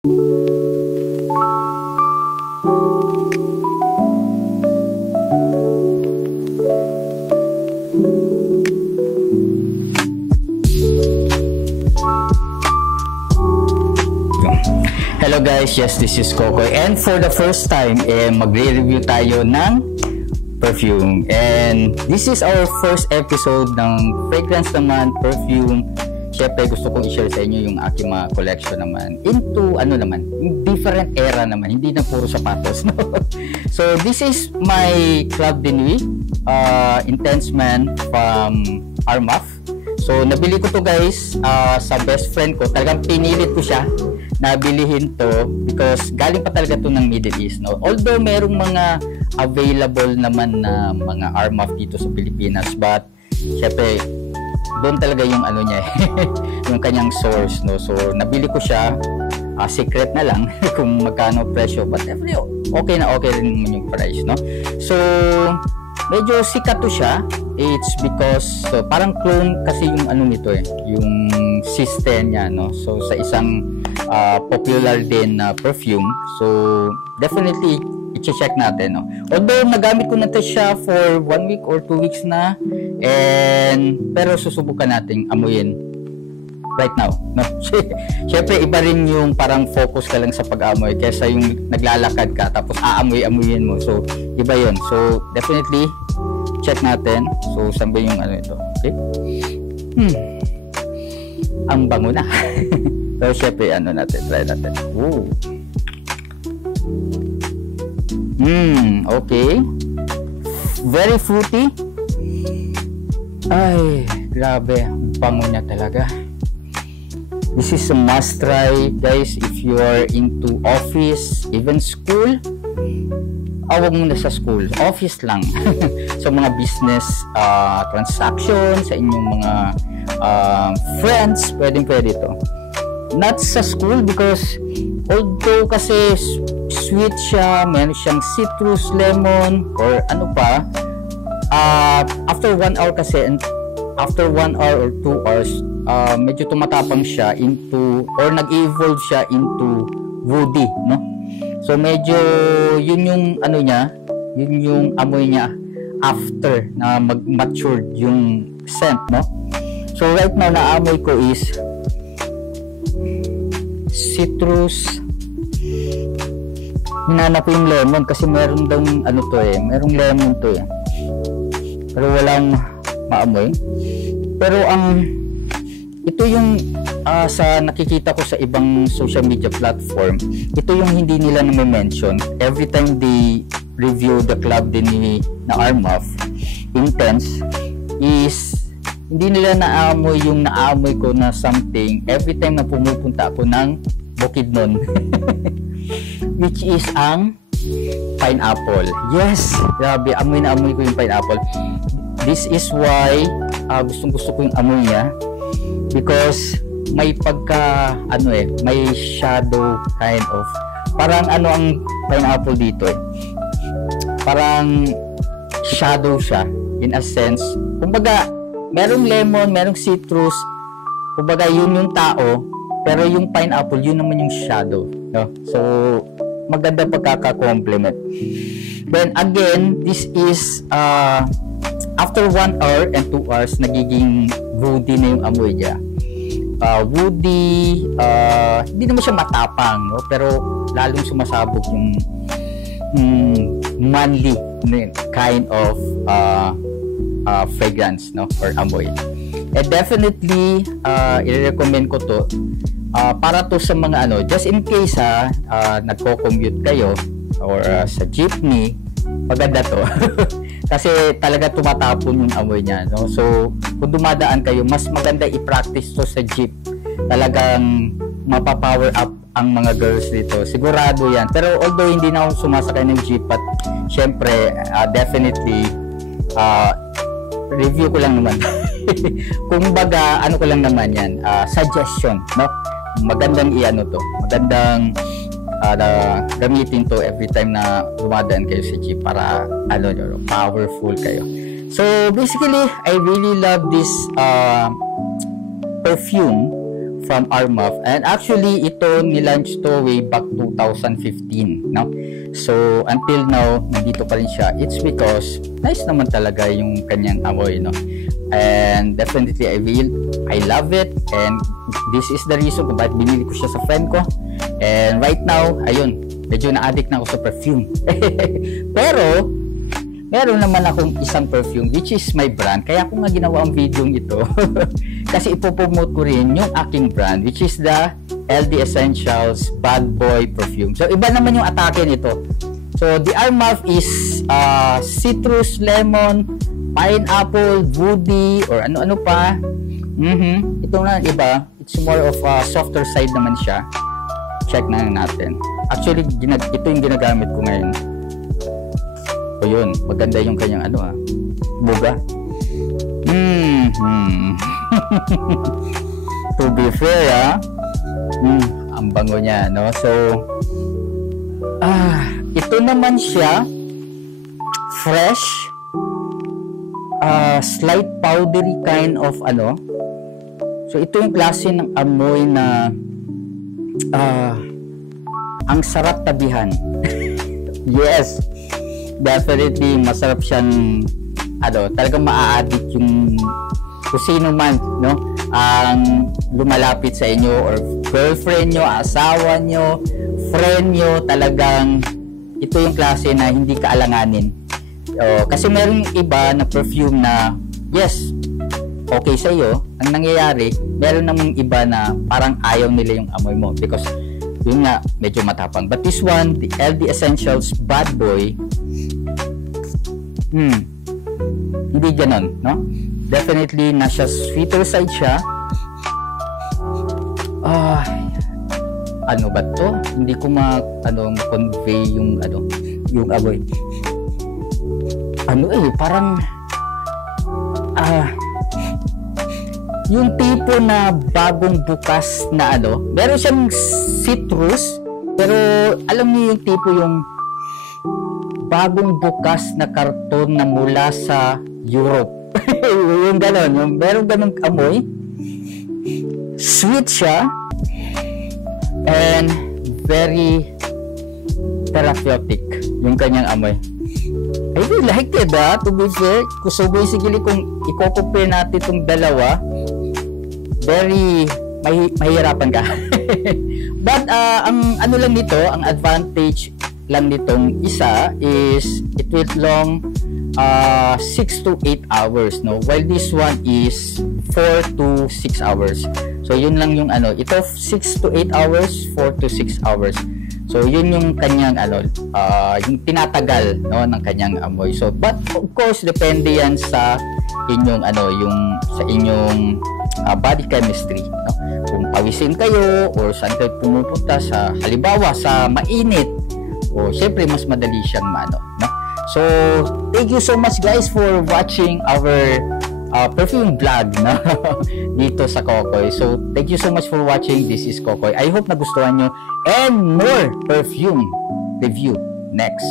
Hello guys, yes, this is Kokoy, and for the first time, magre-review tayo ng perfume, and this is our first episode ng fragrance naman, perfume. Syempre gusto kong i-share sa inyo yung aking mga collection naman into different era naman, hindi na puro sapatos, no? So this is my Club de Nuit Intense Man from Armaf. So nabili ko to guys sa best friend ko, talagang pinilit ko siya nabilihin to because galing pa talaga to ng Middle East, no? Although merong mga available naman na mga Armaf dito sa Pilipinas, but syempre doon talaga yung ano niya yung kanyang source, no? So nabili ko siya, secret na lang kung magkano presyo, but definitely okay na okay rin naman yung price, no? So medyo sikat to siya. It's because parang clone kasi yung ano nito yung system niya, no? So sa isang popular din na perfume, so definitely i-check natin, no? Although nagamit ko na to siya for 1 week or 2 weeks na, pero susubukan nating amuyin right now, no? Syempre iba rin yung parang focus ka lang sa pag-amoy kaysa yung naglalakad ka tapos aamoy-amuyin mo, so iba yun. So definitely check natin. So saan ba yung ano ito? Okay, ang bango na. So syempre ano natin, try natin. Ooh. Okay, very fruity. Ay, grabe, bango niya talaga. This is a must try guys if you are into office, even school. Wag muna sa school, office lang. Sa mga business transactions, sa inyong mga friends, pwede to. Not sa school because although kasi sweet siya, meron siyang citrus, lemon, or ano pa, after 1 hour kasi, and after 1 hour or 2 hours, medyo tumatapang siya into, or nag-evolve siya into woody, no? So medyo yun yung ano niya, yun yung amoy niya after na mag-matured yung scent, no? So right now na-amoy ko is citrus. Hinanap ko yung lemon kasi meron daw ano to merong lemon to pero walang maamoy. Pero ito yung sa nakikita ko sa ibang social media platform, ito yung hindi nila na-mention every time they review the Club de Nuit na Armaf Intense, is hindi nila naamoy yung naamoy ko na something every time na pumupunta ako ng Bukidnon. Which is ang pineapple. Yes, grabe, amoy na amoy ko yung pineapple. This is why gustong gusto ko yung amoy niya, because may pagka may shadow kind of, parang ano ang pineapple dito parang shadow siya in a sense. Kumbaga merong lemon, merong citrus, kumbaga yun yung tao, pero yung pineapple yun naman yung shadow, no? So maganda pagkaka-complement. Then again, this is after 1 hour and 2 hours nagiging woody na yung amoy niya. Woody, hindi naman siya matapang, no? Pero lalong sumasabog yung manly kind of fragrance, no, or amoy. And definitely i-recommend ko to para to sa mga just in case nagko-commute kayo or sa jeepney, maganda to. Kasi talaga tumatapon yung amoy niya, no? So kung dumadaan kayo, mas maganda i-practice to sa jeep. Talagang mapapower up ang mga girls dito, sigurado yan. Pero although hindi na ako sumasakay ng jeep, but syempre definitely review ko lang naman. Kung baga ko lang naman yan, suggestion, no? Magandang magandang gamitin to every time na dumadaan kayo sa jeep para powerful kayo. So basically I really love this perfume from Armaf. And actually, ito nilaunch to way back 2015, no? So, until now, nandito pa rin siya. It's because nice naman talaga yung kanyang amoy, no? And definitely, I love it. And this is the reason kung bakit binili ko siya sa friend ko. And right now, ayun, medyo na-addict na ako sa perfume. Pero, meron naman akong isang perfume which is my brand. Kaya ako nga ginawa ang video ito. Kasi ipopromote ko rin yung aking brand which is the LD Essentials Bad Boy Perfume. So, iba naman yung atake nito. So, the Armaf is citrus, lemon, pineapple, woody, or ano-ano pa. Ito na iba. It's more of a softer side naman siya. Check na natin. Actually, ito yung ginagamit ko ngayon. O yun, maganda yung kanyang buga. To be fair, ang bango niya, no? So, ito naman siya, fresh, slight powdery kind of So, ito yung klase ng amoy na ang sarap tabihan. Yes, definitely masarap siyang talagang maa-addict yung kung sino man, no, ang lumalapit sa inyo or girlfriend nyo, asawa nyo, friend nyo, talagang ito yung klase na hindi kaalanganin. Kasi meron iba na perfume na yes, okay sa iyo, ang nangyayari, meron namang iba na parang ayaw nila yung amoy mo because yun nga, medyo matapang. But this one, the LD Essentials Bad Boy, hindi ganon, no? Definitely, nasa sweeter side siya. Ano ba to? Hindi ko ma-convey yung amoy. Parang yung tipo na bagong bukas na meron siyang citrus, pero alam niyo yung tipo yung bagong bukas na karton na mula sa Europe. Yung ganon, yung meron ganong amoy. Sweet siya and very therapeutic yung kanyang amoy. I really like it, to be fair. So basically, kung i-compare natin itong dalawa, very mahirapan ka. But ang lang nito, ang advantage lang nitong isa is it will long 6 to 8 hours, no, while this one is 4 to 6 hours. So yun lang yung ito 6 to 8 hours, 4 to 6 hours. So yun yung kanyang yung tinatagal, no, ng kanyang amoy. So but of course depende yan sa inyong yung sa inyong body chemistry, no? Kung pawisin kayo or saan kayo pumupunta, sa halimbawa sa mainit, o syempre mas madali siyang no? So thank you so much guys for watching our perfume vlog na dito sa Kokoy. So thank you so much for watching. This is Kokoy. I hope nagustuhan nyo and more perfume review next.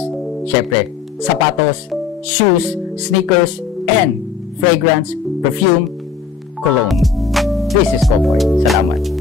Syempre, sapatos, shoes, sneakers, and fragrance, perfume, cologne. This is Kokoy. Salamat.